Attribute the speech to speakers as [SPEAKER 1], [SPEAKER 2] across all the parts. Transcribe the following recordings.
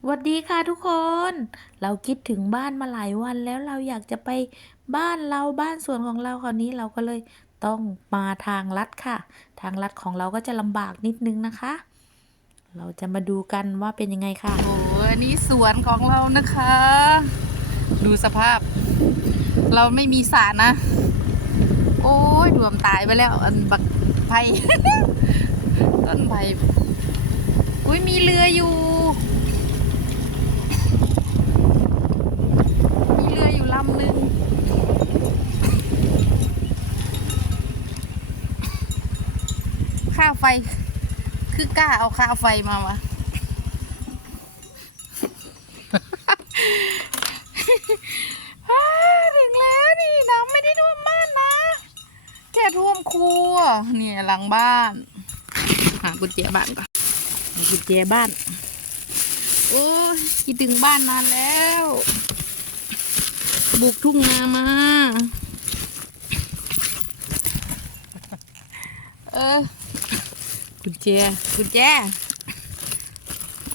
[SPEAKER 1] สวัสดีค่ะทุกคน เราคิดถึงบ้านมาหลายวันแล้วเราอยากจะไปบ้านเราบ้านสวนของเราคราวนี้เราก็เลยต้องมาทางลัดค่ะ ทางลัดของเราก็จะลำบากนิดนึงนะคะ เราจะมาดูกันว่าเป็นยังไงค่ะ
[SPEAKER 2] โอ้โหอันนี้สวนของเรานะคะ ดูสภาพ เราไม่มีสระนะ โอ้ยดวมตายไปแล้ว อันบักไผ่ต้นไผ่อุ้ยมีเรืออยู่ มีเรืออยู่ลำหนึ่งค่าไฟ คือกล้าเอาค่าไฟมาวะอ่าถึงแล้วนี่น้ำไม่ได้ท่วมบ้านนะ แค่ท่วมครัวเนี่ยหลังบ้านหากุญแจบ้านก่อนกุญแจบ้าน โอ้ยคิดถึงบ้านนานแล้ว บุกทุ่งนามา เออ กุญแจ กุญแจ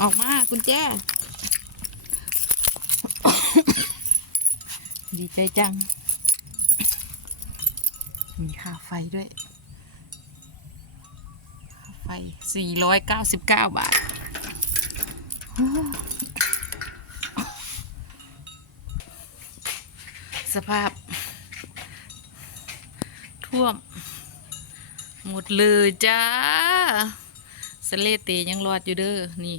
[SPEAKER 2] ออกมา กุญแจ ดีใจจัง มีค่าไฟด้วย ค่าไฟ 499 บาท สภาพ ท่วม หมดเลยจ้าสเลเตยังรอดอยู่เด้อนี่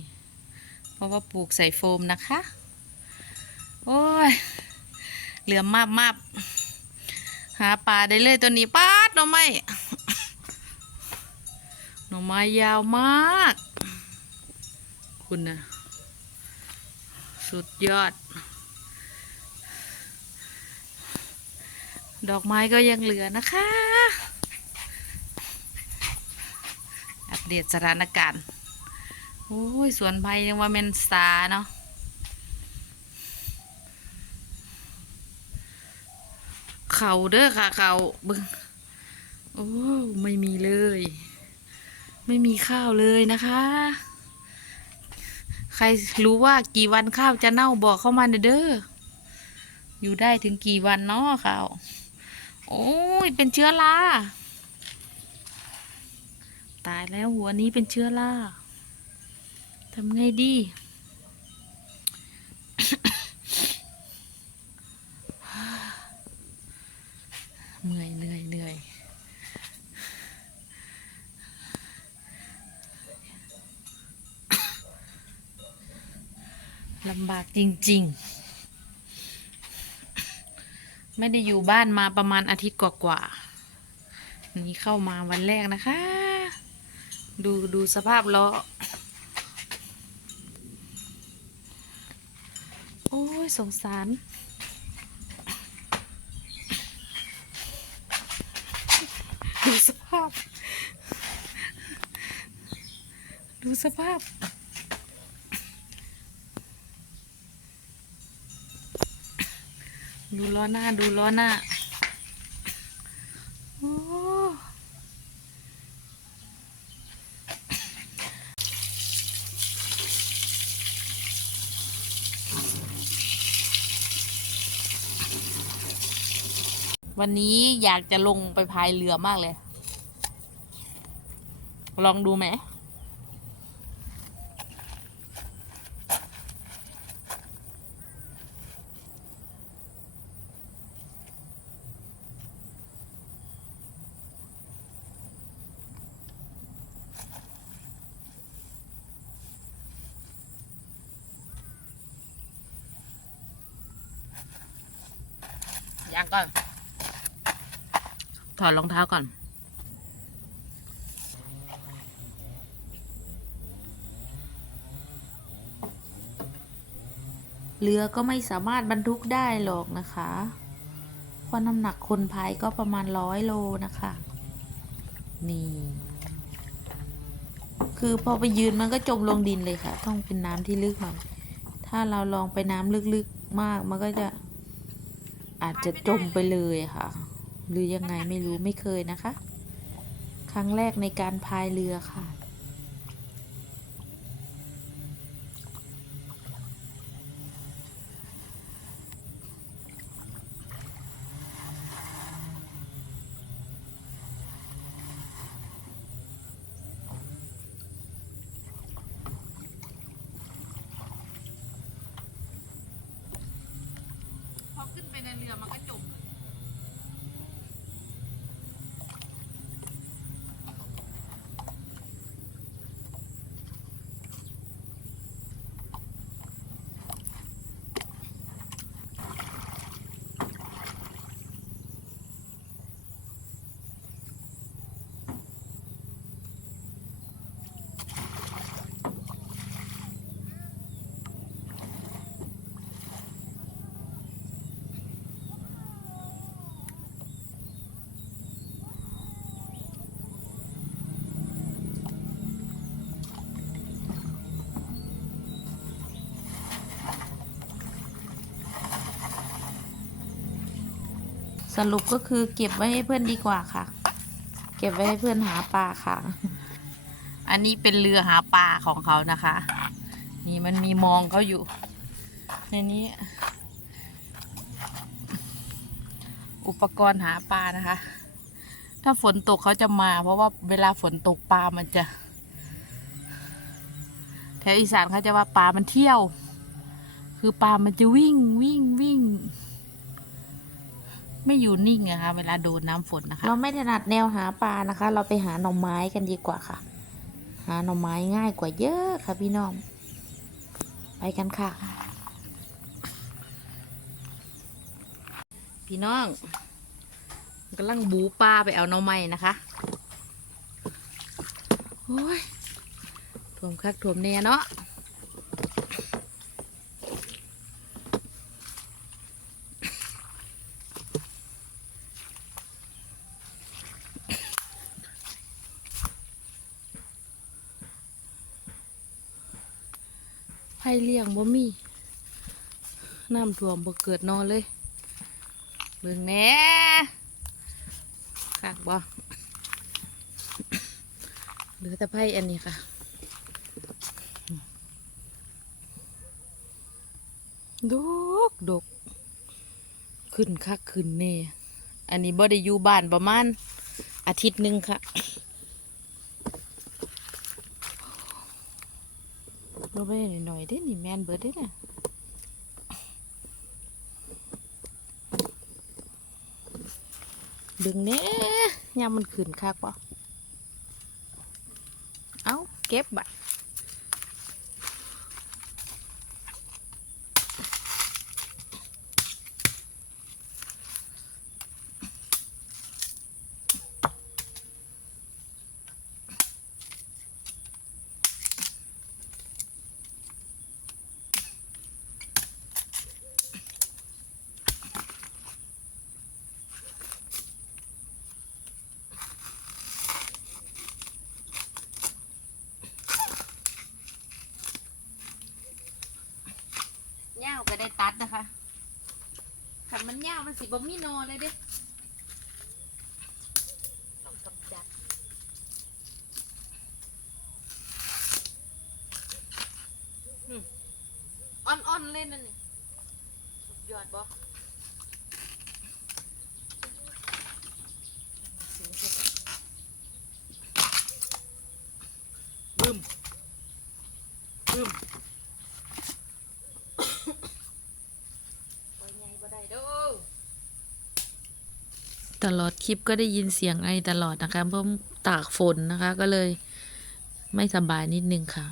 [SPEAKER 2] เพราะว่าปลูกใส่โฟมนะคะ โอ้ย เหลือมาบมาบหาปลาได้เลยตัวนี้ป้าดหน่อไม้หน่อไม้ยาวมาก คุณนะสุดยอด ดอกไม้ก็ยังเหลือนะคะ อัปเดตสถานการณ์ โอ้ย สวนไผ่ยังว่าเมนสาเนาะเขาเด้อค่ะ เขาเบึงโอ้ไม่มีเลย ไม่มีข้าวเลยนะคะ ใครรู้ว่ากี่วันข้าวจะเน่าบอกเข้ามาเด้ออยู่ได้ถึงกี่วันเนาะข้าว โอ้ยเป็นเชื้อราตายแล้วหัวนี้เป็นเชื้อราทำไงดี เหนื่อยเหนื่อยเหนื่อยลำบากจริง ๆ ไม่ได้อยู่บ้านมาประมาณอาทิตย์กว่าๆนี่เข้ามาวันแรกนะคะ ดูดูสภาพล้อโอ้ยสงสารดูสภาพ ดูสภาพ ดูล้อหน้าดูล้อหน้าวันนี้อยากจะลงไปพายเรือมากเลย ลองดูไหม ยังก่อน ถอดรองเท้าก่อน
[SPEAKER 1] เรือก็ไม่สามารถบรรทุกได้หรอกนะคะเพราะน้ำหนักคนพายก็ประมาณร้อยโลนะคะ นี่ คือพอไปยืนมันก็จมลงดินเลยค่ะ ต้องเป็นน้ำที่ลึกหน่อย ถ้าเราลองไปน้ำลึกๆมากมันก็จะ อาจจะจมไปเลยค่ะ หรือยังไงไม่รู้ไม่เคยนะคะ ครั้งแรกในการพายเรือค่ะ สรุปก็คือเก็บไว้ให้เพื่อนดีกว่าค่ะ เก็บไว้ให้เพื่อนหาปลาค่ะ
[SPEAKER 2] อันนี้เป็นเรือหาปลาของเขานะคะ นี่มันมีมองเขาอยู่ ในนี้ อุปกรณ์หาปลานะคะ ถ้าฝนตกเขาจะมา เพราะว่าเวลาฝนตกปลามันจะแถวอีสานเขาจะว่าปลามันเที่ยว คือปลามันจะวิ่งวิ่งวิ่ง ไม่อยู่นิ่งอะคะเวลาโดนน้ำฝนนะคะ
[SPEAKER 1] เราไม่ถนัดแนวหาปลานะคะ เราไปหาหน่อไม้กันดีกว่าค่ะ หาหน่อไม้ง่ายกว่าเยอะค่ะพี่น้อง ไปกันค่ะ
[SPEAKER 2] พี่น้องกำลังบูปลาไปเอาหน่อไม้นะคะโอ้ยถ่วมคักถ่วมแน่เนาะ ให้เลี้ยงบ่มี น้ำท่วมบ่เกิดนอนเลยเบิ่งแหน่คักบ่เหลือแต่ไพ่อันนี้ค่ะดกดกขึ้นคักขึ้นแน่ อันนี้บ่ได้อยู่บ้านประมาณอาทิตย์หนึ่งค่ะ เราไปหน่อยๆเด้นี่แมนเบิดเด้เนี่ยดึงเนี่ยยามมันขึ้นคักปะเอาเก็บบัตร เงาวก็ได้ตัดนะคะขันมันเงาวมันสิบ่มีนอเลยเด้ต้องกำจัดอืมอ่อนๆเล่นนั่นนี่สุดยอดบ่บึ้มบึ้ม ตลอดคลิปก็ได้ยินเสียงไอตลอดนะคะ เพราะตากฝนนะคะก็เลยไม่สบายนิดนึงค่ะ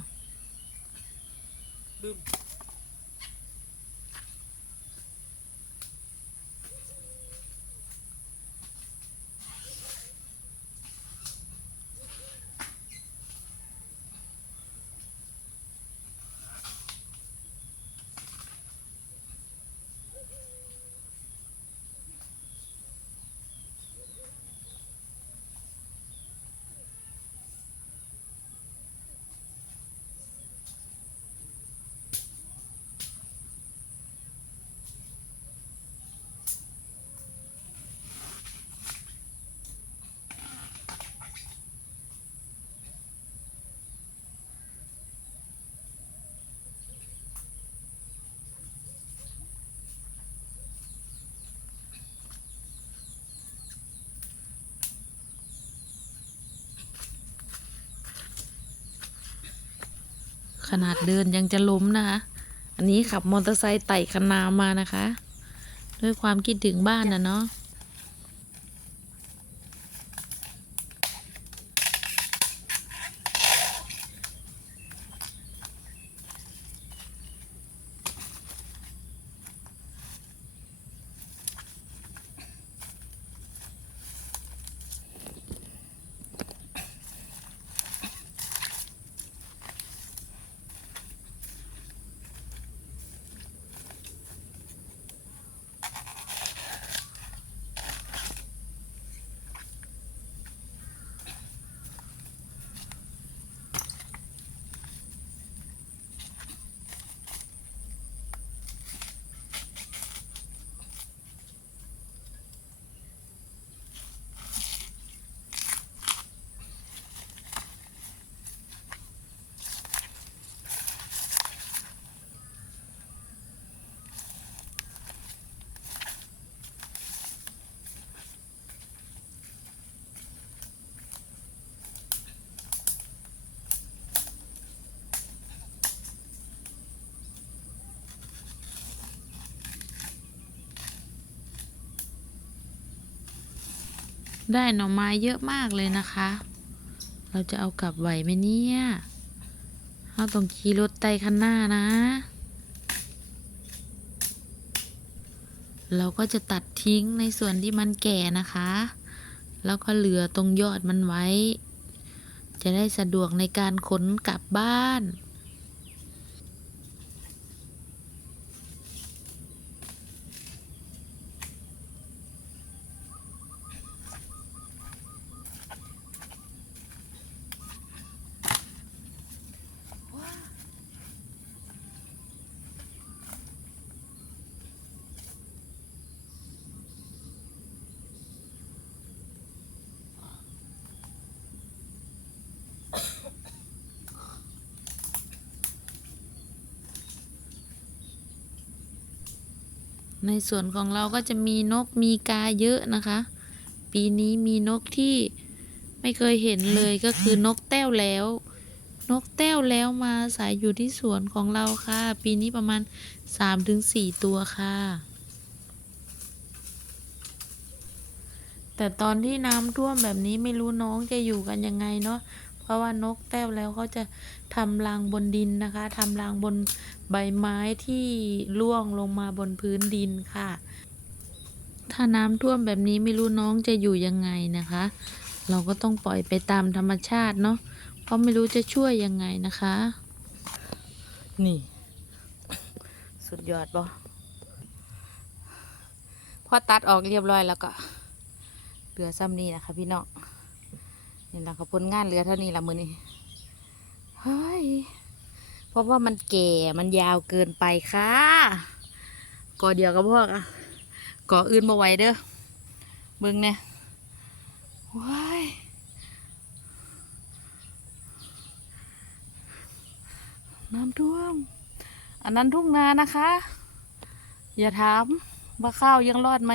[SPEAKER 2] ขนาดเดินยังจะล้มนะคะ อันนี้ขับมอเตอร์ไซค์ไต่คันนามานะคะ
[SPEAKER 1] ด้วยความคิดถึงบ้านนะเนาะ ได้หน่อไม้เยอะมากเลยนะคะ เราจะเอากลับไหวไหมเนี่ยเราต้องขี่รถไต่คันหน้านะ เราก็จะตัดทิ้งในส่วนที่มันแก่นะคะ แล้วก็เหลือตรงยอดมันไว้ จะได้สะดวกในการขนกลับบ้าน ในส่วนของเราก็จะมีนกมีกาเยอะนะคะ ปีนี้มีนกที่ไม่เคยเห็นเลยก็คือนกแต้วแล้ว นกแต้วแล้วมาอาศัยอยู่ที่สวนของเราค่ะ ปีนี้ประมาณสามถึงสี่ตัวค่ะ แต่ตอนที่น้ำท่วมแบบนี้ไม่รู้น้องจะอยู่กันยังไงเนาะ เพราะว่านกแต้วแล้วเขาจะทำรังบนดินนะคะทำรังบนใบไม้ที่ร่วงลงมาบนพื้นดินค่ะ ถ้าน้ำท่วมแบบนี้ไม่รู้น้องจะอยู่ยังไงนะคะ เราก็ต้องปล่อยไปตามธรรมชาติเนาะเพราะไม่รู้จะช่วยยังไงนะคะ
[SPEAKER 2] นี่ สุดยอดบ่พอตัดออกเรียบร้อยแล้วก็เหลือซ้ำนี่นะคะพี่น้อง นี่แหละค่ะผลงานเหลือเท่านี้ละมือนี้เฮ้ยเพราะว่ามันแก่มันยาวเกินไปค่ะก่อเดียวกับพวกอะก่ออื่นมาไหวเด้อเบิ่งเนี่ยว้ายน้ำท่วม อันนั้นทุ่งนานะคะ อย่าถามว่าข้าวยังรอดไหม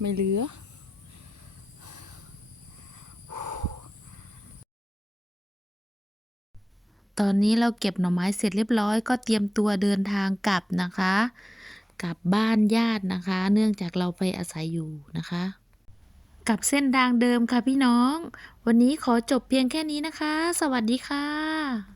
[SPEAKER 2] ไม่เหลือ
[SPEAKER 1] ตอนนี้เราเก็บหน่อไม้เสร็จเรียบร้อยก็เตรียมตัวเดินทางกลับนะคะ กลับบ้านญาตินะคะ เนื่องจากเราไปอาศัยอยู่นะคะ กับเส้นทางเดิมค่ะพี่น้อง วันนี้ขอจบเพียงแค่นี้นะคะ สวัสดีค่ะ